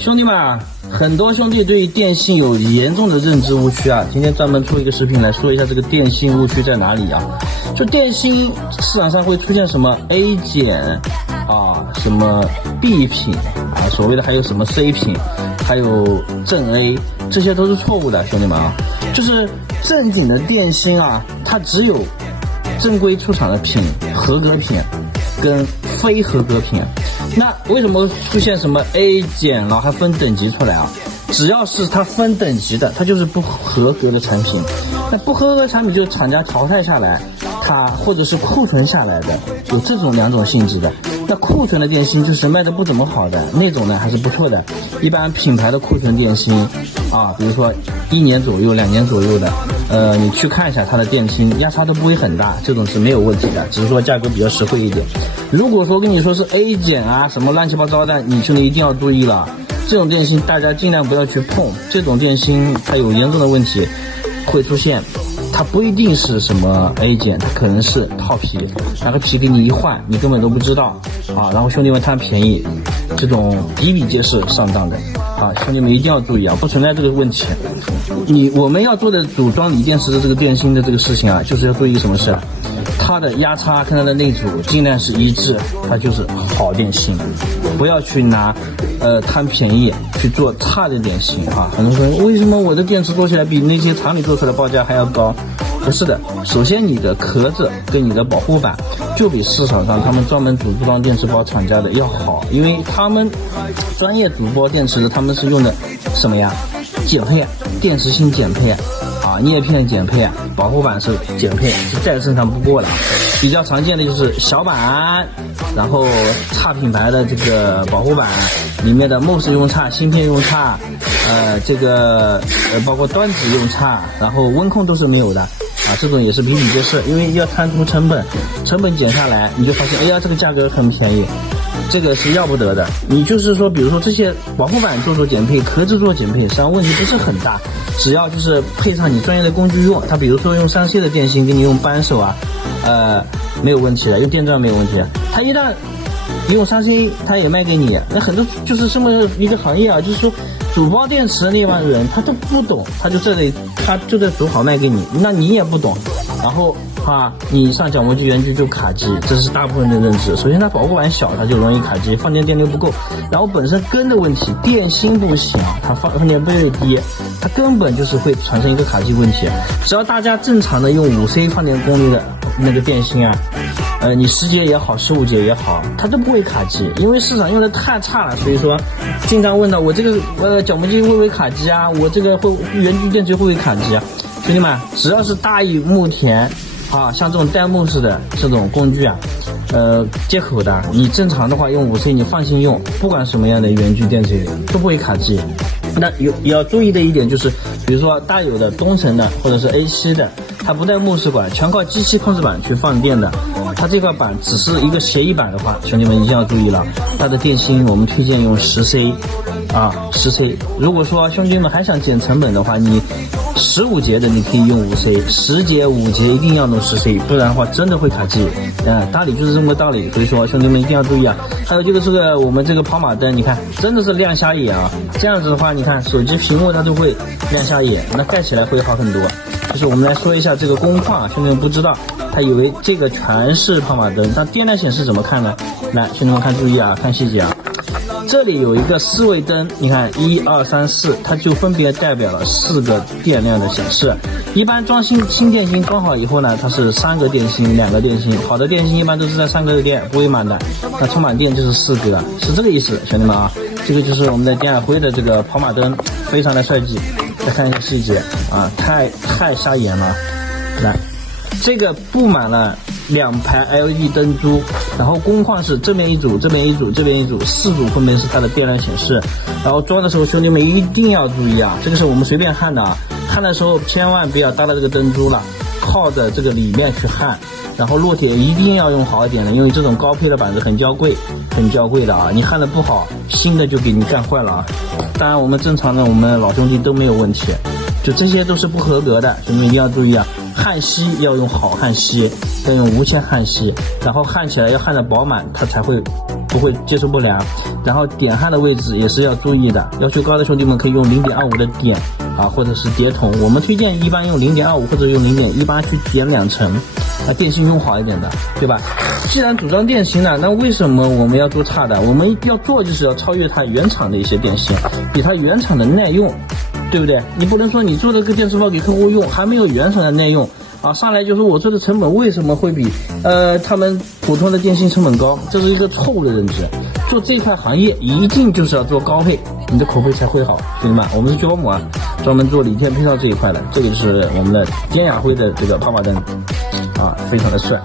兄弟们啊，很多兄弟对电信有严重的认知误区啊，今天专门出一个视频来说一下这个电信误区在哪里啊。就电信市场上会出现什么 A 减啊，什么 B 品啊，所谓的还有什么 C 品，还有正 A， 这些都是错误的，兄弟们啊。就是正经的电信啊，它只有正规出厂的品、合格品跟非合格品。那为什么出现什么 A 减了还分等级出来啊？只要是它分等级的，它就是不合格的产品。那不合格产品就是厂家淘汰下来，它或者是库存下来的，有这种两种性质的。那库存的电信就是卖的不怎么好的那种呢，还是不错的。一般品牌的库存电信啊，比如说1年左右、2年左右的，你去看一下它的电信压差都不会很大，这种是没有问题的，只是说价格比较实惠一点。如果说跟你说是 A 减啊什么乱七八糟的，你兄弟一定要注意了，这种电信大家尽量不要去碰，这种电信它有严重的问题会出现。它不一定是什么 A 减，它可能是套皮，拿个皮给你一换，你根本都不知道啊。然后兄弟们贪便宜，这种比比皆是上当的啊，兄弟们一定要注意啊，不存在这个问题。我们要做的组装锂电池的这个电芯的这个事情啊，就是要做一个什么事啊？它的压差跟它的内阻尽量是一致，它就是好电芯，不要去拿贪便宜去做差的电芯啊。很多人说为什么我的电池做起来比那些厂里做出来报价还要高？不是的，首先你的壳子跟你的保护板就比市场上他们专门组装电池包厂家的要好，因为他们专业组包电池的他们是用的什么呀？减配，电池芯减配啊，镍片减配，保护板是减配，是再正常不过了。比较常见的就是小板，然后差品牌的这个保护板里面的 MOS 用差，芯片用差，包括端子用差，然后温控都是没有的啊，这种也是比比皆是，因为要摊出成本减下来，你就发现哎呀这个价格很便宜。这个是要不得的，你就是说比如说这些保护板做减配，壳子做减配，实际上问题不是很大，只要就是配上你专业的工具用，它比如说用3C 的电芯给你用扳手啊，没有问题的，用电钻没有问题。它一旦用3C 它也卖给你，那很多就是这么一个行业啊，就是说组包电池的那帮人他都不懂，他就在组好卖给你，那你也不懂，然后你上角膜机圆矩就卡机，这是大部分的认知。首先它保护板小，它就容易卡机，放电电流不够，然后本身根的问题，电芯不行，它放电倍率低，它根本就是会产生一个卡机问题。只要大家正常的用5C 放电功率的那个电芯啊，你10节也好，15节也好，它都不会卡机，因为市场用的太差了，所以说经常问到我这个角膜机会不会卡机啊，我这个圆矩电池会不会卡机啊？兄弟们，只要是大于目前像这种带幕式的这种工具啊，接口的，你正常的话用5C 你放心用，不管什么样的圆矩电池都不会卡机。那要注意的一点就是，比如说大有的东神的或者是 A7 的，它不带幕式管，全靠机器控制板去放电的，它这块板只是一个协议板的话，兄弟们一定要注意了，它的电芯我们推荐用10C。10C， 如果说兄弟们还想减成本的话，你15节的你可以用5C，10节5节一定要用10C， 不然的话真的会卡机。道理就是这么个道理，所以说兄弟们一定要注意啊。还有就是我们这个跑马灯，你看真的是亮瞎眼啊！这样子的话，你看手机屏幕它就会亮瞎眼，那盖起来会好很多。就是我们来说一下这个工况，兄弟们不知道，他以为这个全是跑马灯，但电量显示怎么看呢？来，兄弟们看注意啊，看细节啊。这里有一个4位灯，你看1、2、3、4，它就分别代表了4个电量的显示。一般装新电芯装好以后呢，它是3个电芯，2个电芯。好的电芯一般都是在3个电，不会满的。那充满电就是4个，是这个意思，兄弟们啊。这个就是我们的电爱辉的这个跑马灯，非常的帅气。再看一下细节啊，太瞎眼了。来，这个布满了2排 LED 灯珠，然后工况是这边一组，这边一组，这边一组，4组分别是它的电量显示。然后装的时候兄弟们一定要注意啊，这个是我们随便焊的啊，焊的时候千万不要搭到这个灯珠了，靠着这个里面去焊。然后烙铁一定要用好一点的，因为这种高配的板子很娇贵的啊，你焊的不好，新的就给你干坏了啊。当然我们正常的我们老兄弟都没有问题，就这些都是不合格的，兄弟们一定要注意啊。焊锡要用好焊锡，要用无铅焊锡，然后焊起来要焊的饱满，它才会不会接受不良。然后点焊的位置也是要注意的，要求高的兄弟们可以用0.25的点啊，或者是叠筒。我们推荐一般用0.25或者用0.18去点2层，电芯用好一点的，对吧？既然主张电芯了，那为什么我们要做差的？我们要做就是要超越它原厂的一些电芯，比它原厂的耐用，对不对？你不能说你做了个电磁炮给客户用，还没有原厂的耐用啊，上来就说我做的成本为什么会比他们普通的电芯成本高，这是一个错误的认知。做这一块行业一定就是要做高配，你的口碑才会好，兄弟们。我们是聚宝姆啊，专门做锂电配套这一块的，这个就是我们的尖雅辉的这个泡泡灯啊，非常的帅。